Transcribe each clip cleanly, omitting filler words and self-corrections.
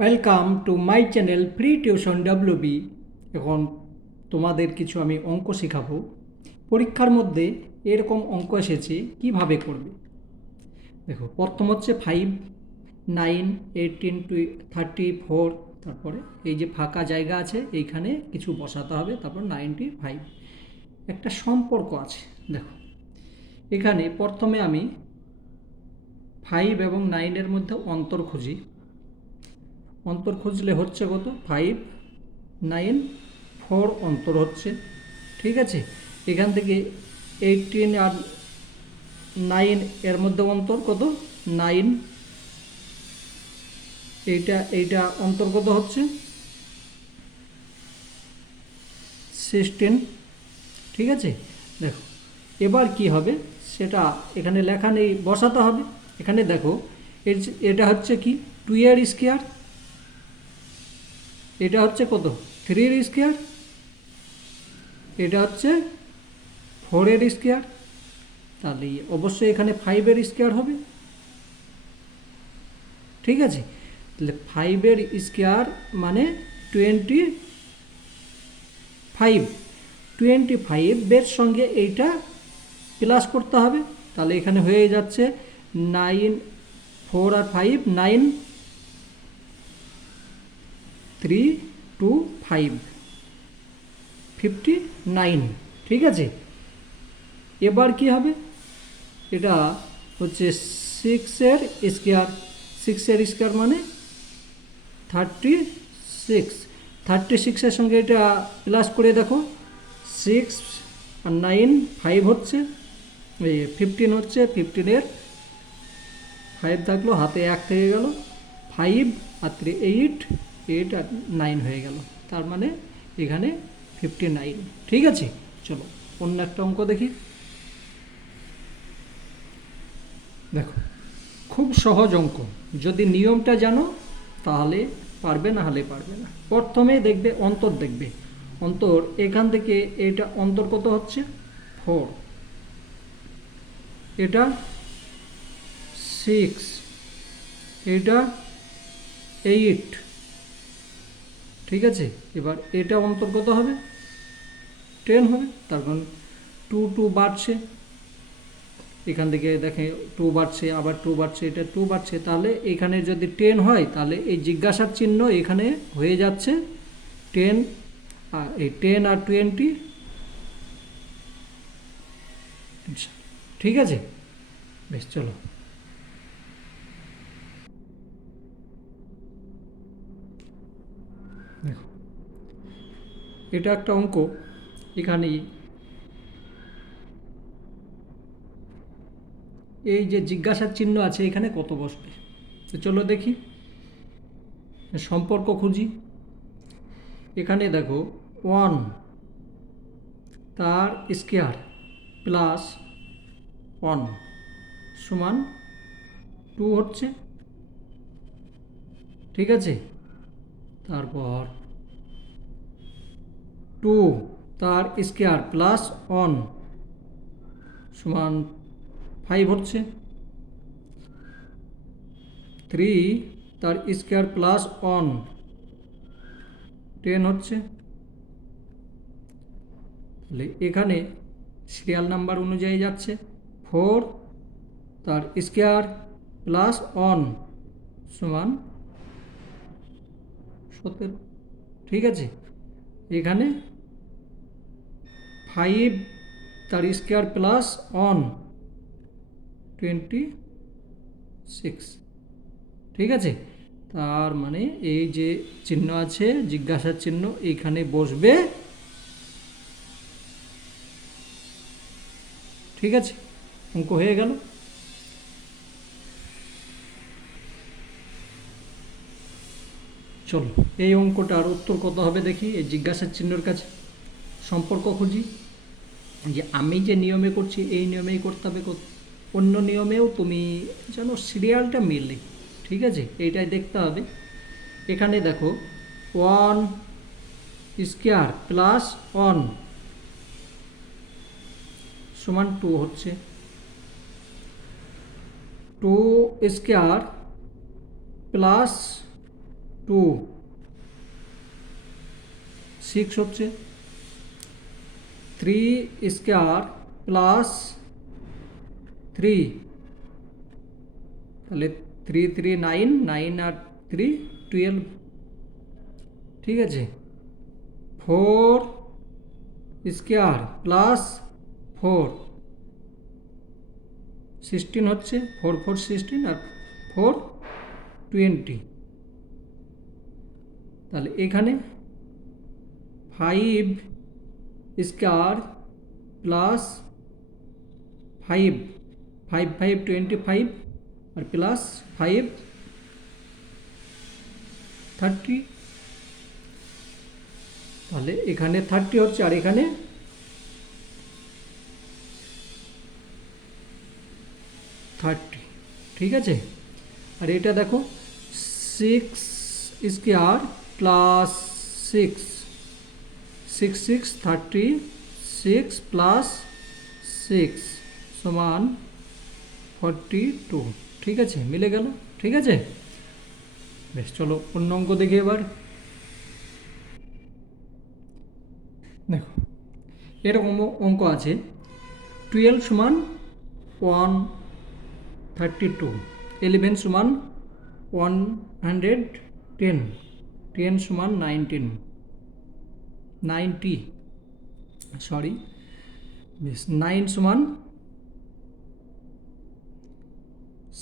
Welcome to my channel free tuition WB. এখন তোমাদের কিছু আমি অঙ্ক শেখাবো। পরীক্ষার মধ্যে এরকম অঙ্ক এসেছে, কিভাবে করবে। দেখো, প্রথম হচ্ছে 5, 9, 18, 34, তারপরে এই যে ফাঁকা জায়গা আছে এইখানে কিছু বসাতে হবে, তারপর 95। একটা সম্পর্ক আছে। দেখো, এখানে প্রথমে আমি 5 এবং 9-এর মধ্যে অন্তর খুঁজি। অন্তর খুঁজলে হচ্ছে কত? 5, 9, 4 অন্তর হচ্ছে। ঠিক আছে, এখান থেকে 18 আর 9 এর মধ্যে অন্তর কত? 9। এইটা অন্তর কত হচ্ছে? 16। ঠিক আছে, দেখো এবার কি হবে সেটা এখানে লেখা নেই, বসাতে হবে। এখানে দেখো, এটা হচ্ছে কি 2 এর স্কোয়ার, এটা হচ্ছে কত 3 এর স্কোয়ার, এটা হচ্ছে 4 এর স্কোয়ার, তাহলে অবশ্যই এখানে 5 এর স্কোয়ার হবে। ঠিক আছে, তাহলে 5 এর স্কোয়ার মানে 25। 25 সঙ্গে এইটা প্লাস করতে হবে, তাহলে এখানে হয়ে যাচ্ছে 9, 4 আর 5, 9, 3, 2, 5, 59। ঠিক আছে, এবার কি হবে? এটা হচ্ছে 6 এর স্কোয়ার। 6 এর স্কোয়ার মানে 36। 36-এর সঙ্গে এটা প্লাস করে দেখো, 6 আর 9, 5 হচ্ছে, এই 15 হচ্ছে। 15-এর 5 থাকলো, হাতে 1 থেকে গেল, 5 আর 3, 8, 8 আর 9 হয়ে গেল, তার মানে এখানে 59। ঠিক আছে, চলো অন্য একটা অঙ্ক দেখি। দেখো, খুব সহজ অঙ্ক, যদি নিয়মটা জানো তাহলে পারবে, না হলে পারবে না। প্রথমে দেখবে অন্তর, দেখবে অন্তর এখান থেকে এটা অন্তর কত হচ্ছে 4, এটা 6, এটা 8। ঠিক আছে, এবার এটা অন্তর কত হবে? 10 হবে। তার কারণ 2 2 বাড়ছে, এখান থেকে দেখে 2 বাড়ছে, আবার 2 বাড়ছে, এটা 2 বাড়ছে, তাহলে এখানে যদি 10 হয় তাহলে এই জিজ্ঞাসার চিহ্ন এখানে হয়ে যাচ্ছে 10। এই 10 আর 20। ঠিক আছে, বেশ, চলো দেখো, এটা একটা অঙ্ক। এখানে এই যে জিজ্ঞাসার চিহ্ন আছে এখানে কত বসবে, তো চলো দেখি, সম্পর্ক খুঁজি। এখানে দেখো 1 তার স্কোয়ার প্লাস 1 সমান 2 হচ্ছে। ঠিক আছে, তারপর 2 তার স্কোয়ার প্লাস 1 সমান 5 হচ্ছে। 3 তার স্কোয়ার প্লাস 1 10 হচ্ছে। তাহলে এখানে সিরিয়াল নাম্বার অনুযায়ী যাচ্ছে। 4 তার স্কোয়ার প্লাস 1 সমান 17। ঠিক আছে, এখানে 5 তার স্কোয়ার প্লাস 1 26। ঠিক আছে, তার মানে এই যে চিহ্ন আছে জিজ্ঞাসার চিহ্ন এইখানে বসবে। ঠিক আছে, অঙ্ক হয়ে গেল। চলো এই অঙ্কটার উত্তর কত হবে দেখি। এই জিজ্ঞাসার চিহ্নর কাছে সম্পর্ক খুঁজি, যে আমি যে নিয়মে করছি এই নিয়মেই করতে হবে। অন্য নিয়মেও তুমি যেন সিরিয়ালটা মিলে। ঠিক আছে, এইটাই দেখতে হবে। এখানে দেখো 1 স্কোয়ার প্লাস 1 সমান 2 হচ্ছে। 2 স্কোয়ার প্লাস 2 6 হচ্ছে 3 স্কয়ার প্লাস 3, তাহলে 3 3 9, 9 আর 3 12, ঠিক আছে। 4 স্কয়ার প্লাস 4 16 হচ্ছে, 4 4 16 আর 4 20, তাহলে এখানে 5 স্কয়ার প্লাস 5 5 5 25 আর প্লাস 5 30, তাহলে এখানে 30 হচ্ছে আর এখানে 30, ঠিক আছে। আর এটা দেখো 6 স্কয়ার প্লাস 6 6 6 36 প্লাস 6 সমান 42, ঠিক আছে, মিলে গেল, ঠিক আছে। বেশ, চলো অন্য অঙ্ক দেখি এবার। দেখো এরকম অঙ্ক আছে 12 সমান 132, 11 সমান 110, 10 সমান 90, সরি, বেশ 9 সমান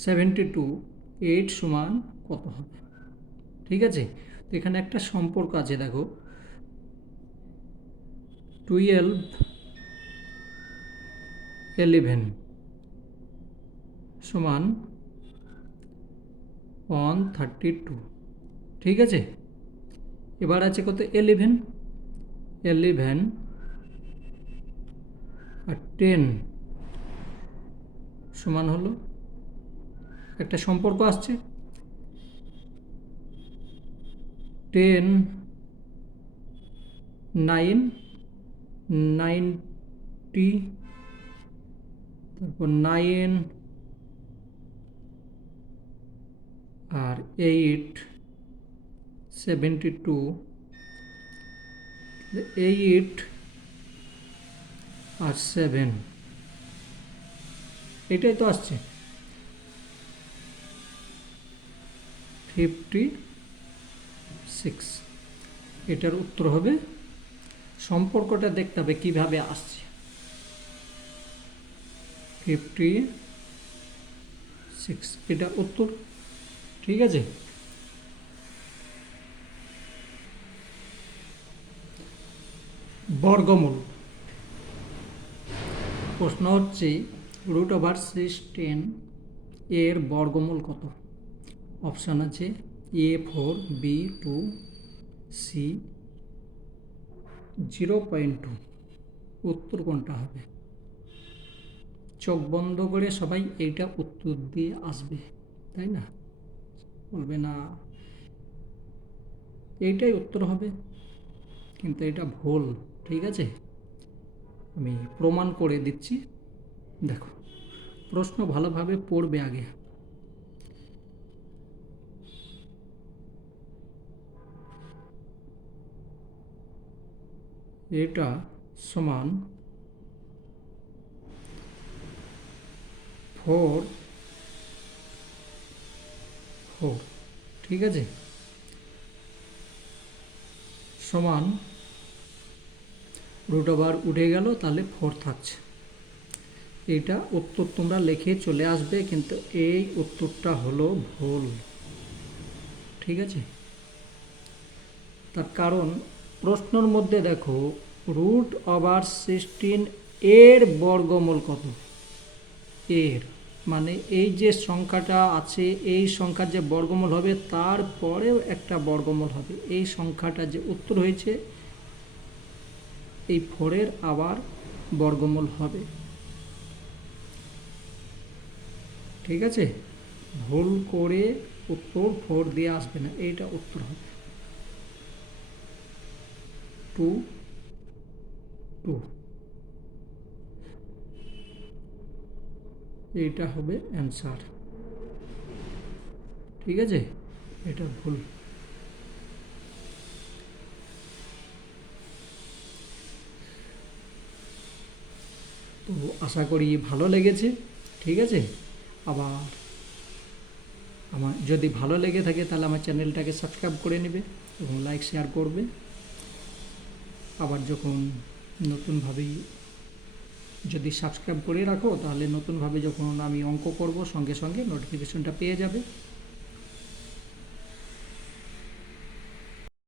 72, 8 সমান কত হবে, ঠিক আছে। তো এখানে একটা সম্পর্ক আছে, দেখো 12 11 সমান 132, ঠিক আছে। এবার আছে কত 11 আর 10 সমান হলো, একটা সম্পর্ক আসছে 10 9 90, তারপর 9 আর 8 72, 8 আর 7, এটাই তো আসছে 56, এটার উত্তর হবে। সম্পর্কটা দেখতে হবে কিভাবে আসছে, 56, এটা উত্তর, ঠিক আছে। বর্গমূল, প্রশ্ন হচ্ছে √610 এর বর্গমূল কত। অপশান আছে A4, B2, C 0.2, উত্তর কোনটা হবে। চোখ বন্ধ করে সবাই এইটা উত্তর দিয়ে আসবে, তাই না, বলবে না এইটাই উত্তর হবে, কিন্তু এটা ভুল, ঠিক আছে। আমি প্রমাণ করে দিচ্ছি, দেখো প্রশ্ন ভালোভাবে পড়বে আগে। এটা সমান 4 4, ঠিক আছে, সমান √, উঠে গেল, তাহলে 4 থাকছে। এটা উত্তর তোমরা লিখে চলে আসবে, কিন্তু এই উত্তরটা হলো ভুল, ঠিক আছে। তার কারণ প্রশ্নের মধ্যে দেখো √16 এর বর্গমূল কত, এর মানে এই যে সংখ্যাটা আছে এই সংখ্যার যে বর্গমূল হবে তারপরেও একটা বর্গমূল হবে, এই সংখ্যাটা যে উত্তর হয়েছে এই 4-এর আবার বর্গমূল হবে, ঠিক আছে। ভুল করে উত্তর 4 দিয়ে আসবে না, এইটা উত্তর হবে 2 2, এইটা হবে অ্যান্সার, ঠিক আছে, এটা ভুল। তো আশা করি ভালো লেগেছে। ঠিক আছে, আবার আমার যদি ভালো লেগে থাকে তাহলে আমার চ্যানেলটাকে সাবস্ক্রাইব করে নেবে এবং লাইক শেয়ার করবে। আবার যখন নতুনভাবেই যদি সাবস্ক্রাইব করে রাখো তাহলে নতুনভাবে যখন আমি অঙ্ক করব সঙ্গে সঙ্গে নোটিফিকেশনটা পেয়ে যাবে।